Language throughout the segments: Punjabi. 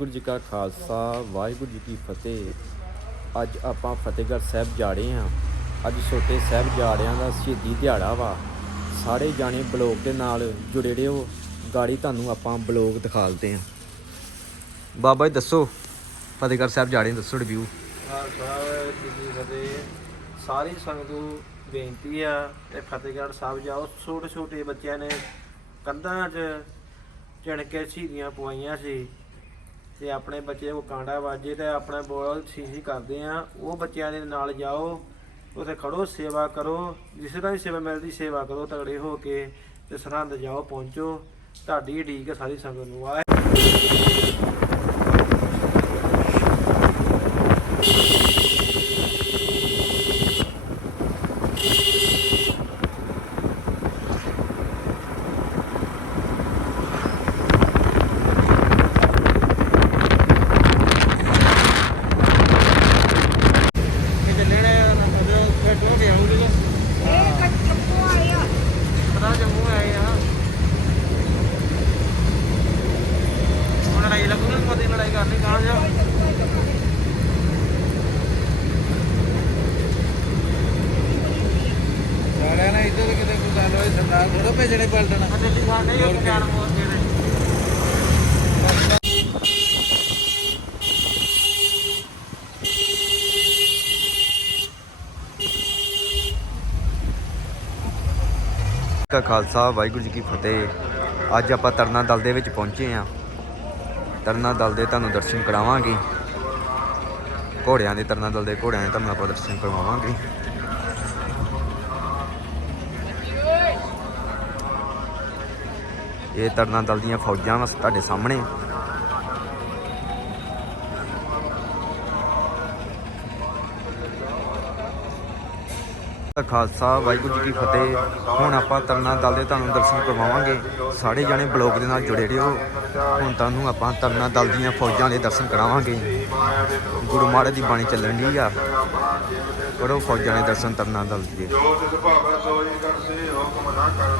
ਵਾਹਿਗੁਰੂ ਜੀ ਕਾ ਖਾਲਸਾ, ਵਾਹਿਗੁਰੂ ਜੀ ਕੀ ਫਤਿਹ। ਅੱਜ ਆਪਾਂ ਫਤਿਹਗੜ੍ਹ ਸਾਹਿਬ ਜਾ ਰਹੇ ਹਾਂ। ਅੱਜ ਛੋਟੇ ਸਾਹਿਬ ਜਾੜਿਆਂ ਦਾ ਸ਼ਹੀਦੀ ਦਿਹਾੜਾ ਵਾ। ਸਾਰੇ ਜਾਣੇ ਬਲੌਗ ਦੇ ਨਾਲ ਜੁੜੇ ਰਹੋ। ਗਾੜੀ ਤੁਹਾਨੂੰ ਆਪਾਂ ਬਲੌਗ ਦਿਖਾਲਦੇ ਹਾਂ। ਬਾਬਾ ਜੀ ਦੱਸੋ, ਫਤਿਹਗੜ੍ਹ ਸਾਹਿਬ ਜਾੜੇ ਦੱਸੋ ਰਿਵਿਊ ਖਾਲਸਾ ਜੀ ਫਤਿਹ। ਸਾਰੀ ਸੰਗਤ ਨੂੰ ਬੇਨਤੀ ਆ ਤੇ ਫਤਿਹਗੜ੍ਹ ਸਾਹਿਬ ਜਾਓ। ਛੋਟੇ ਛੋਟੇ ਬੱਚਿਆਂ ਨੇ ਕੰਧਾਂ 'ਚ ਚਿਣ ਕੇ ਸ਼ਹੀਦੀਆਂ ਪਵਾਈਆਂ ਸੀ। ਤੇ ਆਪਣੇ ਬੱਚੇ ਕੋ ਕਾਂਡਾ ਵਾਜੇ ਤੇ ਆਪਣਾ ਬੋਲ ਸੀਸੀ ਕਰਦੇ ਆ। ਉਹ ਬੱਚਿਆਂ ਦੇ ਨਾਲ ਜਾਓ, ਉਥੇ ਖੜੋ, ਸੇਵਾ ਕਰੋ। ਜਿਸ ਤਰ੍ਹਾਂ ਦੀ ਸੇਵਾ ਮਿਲਦੀ, ਸੇਵਾ ਕਰੋ, ਤਗੜੇ ਹੋ ਕੇ ਤੇ ਸਰਹੰਦ ਜਾਓ, ਪਹੁੰਚੋ। ਤੁਹਾਡੀ ਢੀਕ ਸਾਰੀ ਸੰਗਤ ਨੂੰ। ਆ ਭੇਜਣੇ ਪਲਟਣ ਦਿੱਲੀ ਸਾਡੇ ਹੀ ਉੱਥੇ ਜਾਣ ਮੋਰਚੇ ਦੇ ਕਾ ਖਾਲਸਾ ਵਾਹਿਗੁਰੂ ਜੀ ਕੀ ਫਤਿਹ। ਅੱਜ ਆਪਾਂ ਤਰਨਾ ਦਲ ਦੇ ਵਿੱਚ ਪਹੁੰਚੇ ਹਾਂ। ਤਰਨਾ ਦਲ ਦੇ ਤੁਹਾਨੂੰ ਦਰਸ਼ਨ ਕਰਾਵਾਂਗੇ। ਘੋੜਿਆਂ ਦੇ ਤਰਨਾ ਦਲ ਦੇ ਘੋੜਿਆਂ ਦੇ ਤੁਹਾਨੂੰ ਆਪਾਂ ਦਰਸ਼ਨ ਕਰਵਾਵਾਂਗੇ। ਇਹ ਤਰਨਾ ਦਲ ਦੀਆਂ ਫੌਜਾਂ ਵਾ ਤੁਹਾਡੇ ਸਾਹਮਣੇ। ਖਾਲਸਾ, ਵਾਹਿਗੁਰੂ ਜੀ ਕੀ ਫਤਿਹ। ਹੁਣ ਆਪਾਂ ਤਰਨਾ ਦਲ ਦੇ ਤੁਹਾਨੂੰ ਦਰਸ਼ਨ ਕਰਵਾਵਾਂਗੇ। ਸਾਰੇ ਜਾਣੇ ਬਲੌਗ ਦੇ ਨਾਲ ਜੁੜੇ ਰਹੋ। ਹੁਣ ਤੁਹਾਨੂੰ ਆਪਾਂ ਤਰਨਾ ਦਲ ਦੀਆਂ ਫੌਜਾਂ ਦੇ ਦਰਸ਼ਨ ਕਰਾਵਾਂਗੇ। ਗੁਰੂ ਮਹਾਰਾਜ ਦੀ ਬਾਣੀ ਚੱਲਣ ਦੀ ਆ। ਕਰੋ ਫੌਜਾਂ ਦੇ ਦਰਸ਼ਨ ਤਰਨਾ ਦਲ ਦੇ। ਜੋ ਤਿਸ ਭਾਵੈ ਸੋਈ ਕਰਸੇ ਹੁਕਮ ਨਾ ਕਰਨਾ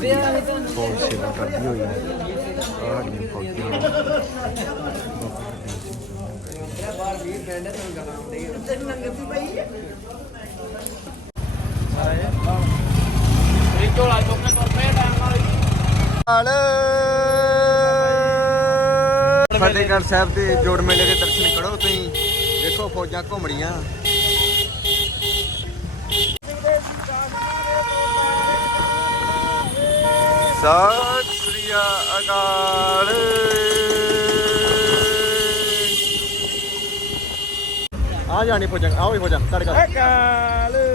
ਬਹੁਤ ਸੇਵਾ ਕਰਦੀ ਹੋਈ ਆਹ ਜਿਹੜੀਆਂ ਫੌਜਾਂ ਇਹ ਝੋਲਾ ਚੁੱਕ ਤੁਰ ਪਏ ਟਾਈਮ ਨਾਲ ਨਾਲ ਫਤਿਹਗੜ੍ਹ ਸਾਹਿਬ ਦੇ ਜੋੜ ਮੇਲੇ ਦੇ ਦਰਸ਼ਨ ਕਰੋ, ਤੁਸੀਂ ਦੇਖੋ ਫੌਜਾਂ ਘੁੰਮੜੀਆਂ ਸਤਿ ਸ੍ਰੀ ਅਕਾਲ। ਆ ਜਾਣੀ ਫੌਜਾਂ ਆਓ ਵੀ ਫੌਜਾਂ ਤੁਹਾਡੇ ਘਰ।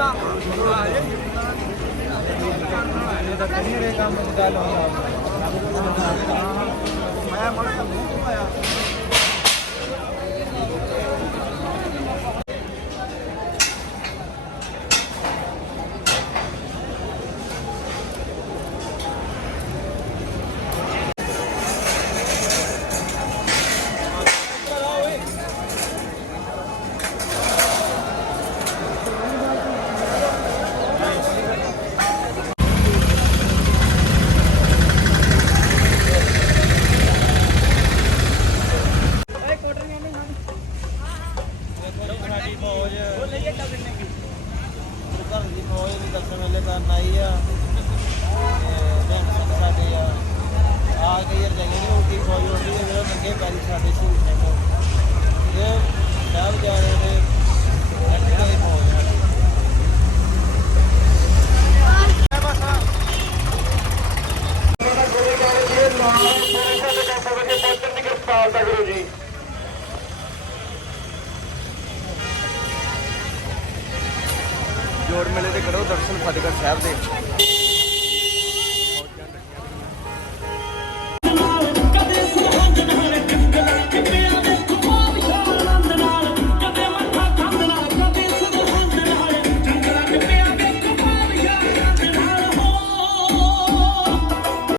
ਮੈਂ ਸਾਡੀ ਫੌਜ ਘਰ ਦੀ ਫੌਜ ਵੀ ਦਰਸ਼ਨ ਵੇਲੇ ਕਰਨ ਆਈ ਆ ਭੈਣ ਸਿੰਘ ਸਾਡੇ ਆ ਆ ਕੇ ਯਾਰ ਜਗ੍ਹਾ ਨਹੀਂ ਉੱਠੀ ਫੌਜ ਉੱਠੀ ਤੇ ਜਿਹੜਾ ਨੰਗੇ ਪੈਰੀ ਸਾਡੇ ਸ਼ਹੀਦ ਸਿੰਘ ਇਹ ਸਾਹਿਬ ਜਾ ਰਹੇ ਨੇ ਜੋੜ ਮੇਲੇ ਦੇ ਕਰੋ ਦਰਸ਼ਨ ਫਤਿਹਗੜ੍ਹ ਸਾਹਿਬ ਦੇ।